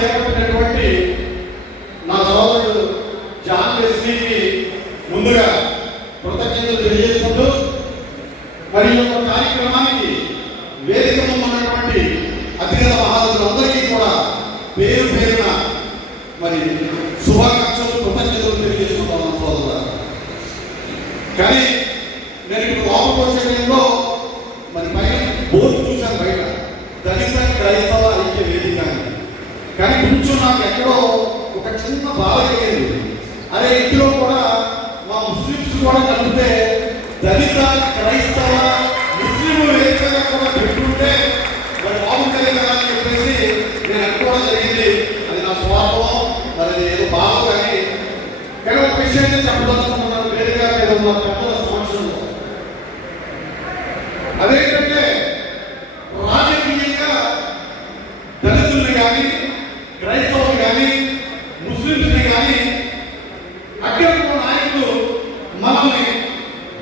చేపట్టినటువంటి నా సోదరుడు జాన్ వెస్లీకి ముందుగా కృతజ్ఞతలు తెలియజేసుకుంటూ మరి ఈ యొక్క కార్యక్రమానికి వేదికలో ఉన్నటువంటి అతిథుల మహారాజులందరికీ కూడా పేరు పేరున మరి శుభాకాంక్షలు కృతజ్ఞతలు తెలియజేసుకుంటాను సోదరుడు. కానీ నేను ఇప్పుడు లోపలికి వచ్చే టైంలో మరి పైన బోర్డు చూశాను, బయట దళిత క్రైస్తవ ఐక్య వేదిక అని. కానీ కొంచెం నాకు ఎక్కడో ఒక చిన్న బాధ కలిగింది. అదే ఇంట్లో కూడా మా ముస్లిమ్స్ కూడా కలిపితే దళిత క్రైస్తవ ముస్లింలు వేదికగా కూడా పెట్టుకుంటే మరి బాగుంటుంది కదా అని చెప్పేసి నేను అనుకోవడం జరిగింది. అది నా స్వార్థం, మరి ఏదో బాధ. కానీ ఒక విషయాన్ని చెప్పదలుచుకున్నాను వేదిక మీద ఉన్న పెద్దల సమక్షంలో. అదేంటంటే రాజకీయంగా దళితుల్ని కానీ క్రైస్తవులు కానీ ముస్లింస్ని కానీ అగ్రకుల నాయకులు మనల్ని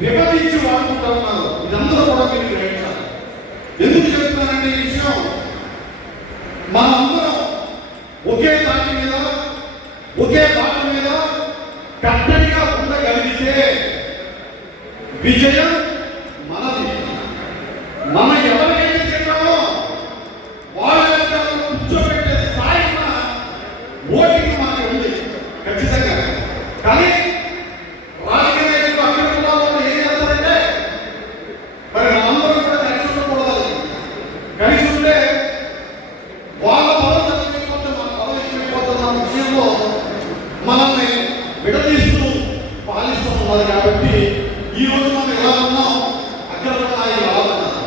విభజించి వాడుకుంటూ ఉన్నారు. ఇదంతా కూడా మీరు గ్రహించాలి. ఎందుకు చెప్తున్నానంటే ఈ విషయం, మనందరం ఒకే దాటి మీద ఒకే బాట మీద కట్టడిగా ఉండగలిగితే విజయం మనది. మనం ఎవరికైతే చెప్పామో వాళ్ళ కూర్చోబెట్టే స్థాయి ఓటింగ్ మనకి ఉంది ఖచ్చితంగా. కానీ రాజకీయ నాయకులు అక్కడ వాళ్ళు ఏం చేస్తారంటే మరి మనందరం కూడా కలిసి ఉండకూడదు. కలిసి ఉంటే వాళ్ళ బలం తగ్గిపోతే మన బలం ఎక్కువైపోతున్న విషయంలో మనల్ని విడదీస్తూ పాలిస్తూ ఉన్నారు. కాబట్టి ఈ రోజు మనం ఎలా ఉన్నాం, అక్కడ కూడా ఎలా ఉన్నారు,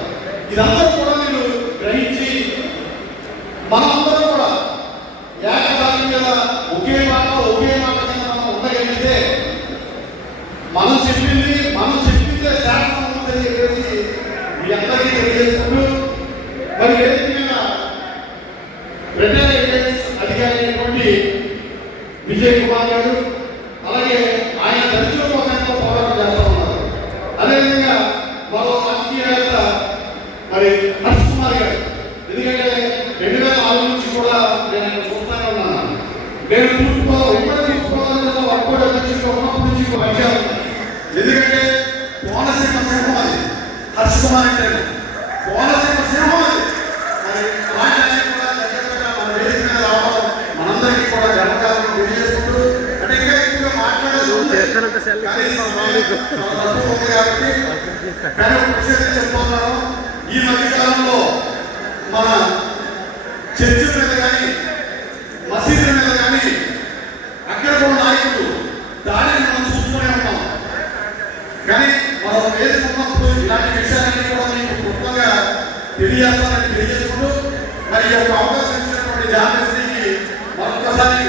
ఇదంతా కూడా మీరు గ్రహించి మనందరం కూడా ఏకదాని మీద ఒకే మాట కింద మనం ఉండగలిగితే మనం చెప్పిందే శాసనం ఉందని చెప్పేసి మీ అందరికీ తెలియజేసుకుంటూ మరి వేదిక మీద రిటైర్ ఐఏఎస్ అధికారి అయినటువంటి విజయ్ కుమార్ గారు, అలాగే ఆయన దళితుల కోసం ఎంతో పోరాటం చేస్తూ ఉన్నారు. అదేవిధంగా మరో రాజకీయవేత్త మరి హర్ష్ కుమార్ గారు. ఎందుకంటే 2006 నుంచి కూడా నేను ఆయన చూస్తూనే ఉన్నాను. నేను ఉమ్మడి తూర్పుగోదావరి వర్కౌట్ అధ్యక్షుడిగా ఉన్నప్పటి నుంచి పరిచయం. ఎందుకంటే కోనసీమ సింహం అది హర్ష్ కుమార్ అంటే, కోనసీమ సింహం అది. మరి అలాంటి కూడా ఖచ్చితంగా మన వేదిక మీద రావడం మనందరికీ కూడా గర్వకారణం తెలియజేసుకుంటూ, అంటే ఇంకా ఎక్కువగా మాట్లాడేది కానీ ఒక విషయం చెప్తున్నాను. ఈ మధ్యకాలంలో మన చర్చిల మీద కానీ మసీదుల మీద కానీ అక్కడ కూడా నాయకులు దాడిని మనం చూస్తూనే ఉన్నాం. కానీ మనం వేదిక ఉన్నప్పుడు ఇలాంటి విషయాలన్నీ కూడా మీకు క్లుప్తంగా తెలియజేస్తానని తెలియజేసుకుంటూ మరి ఈ యొక్క అవకాశం ఇచ్చినటువంటి జాన్ వెస్లీకి మరొకసారి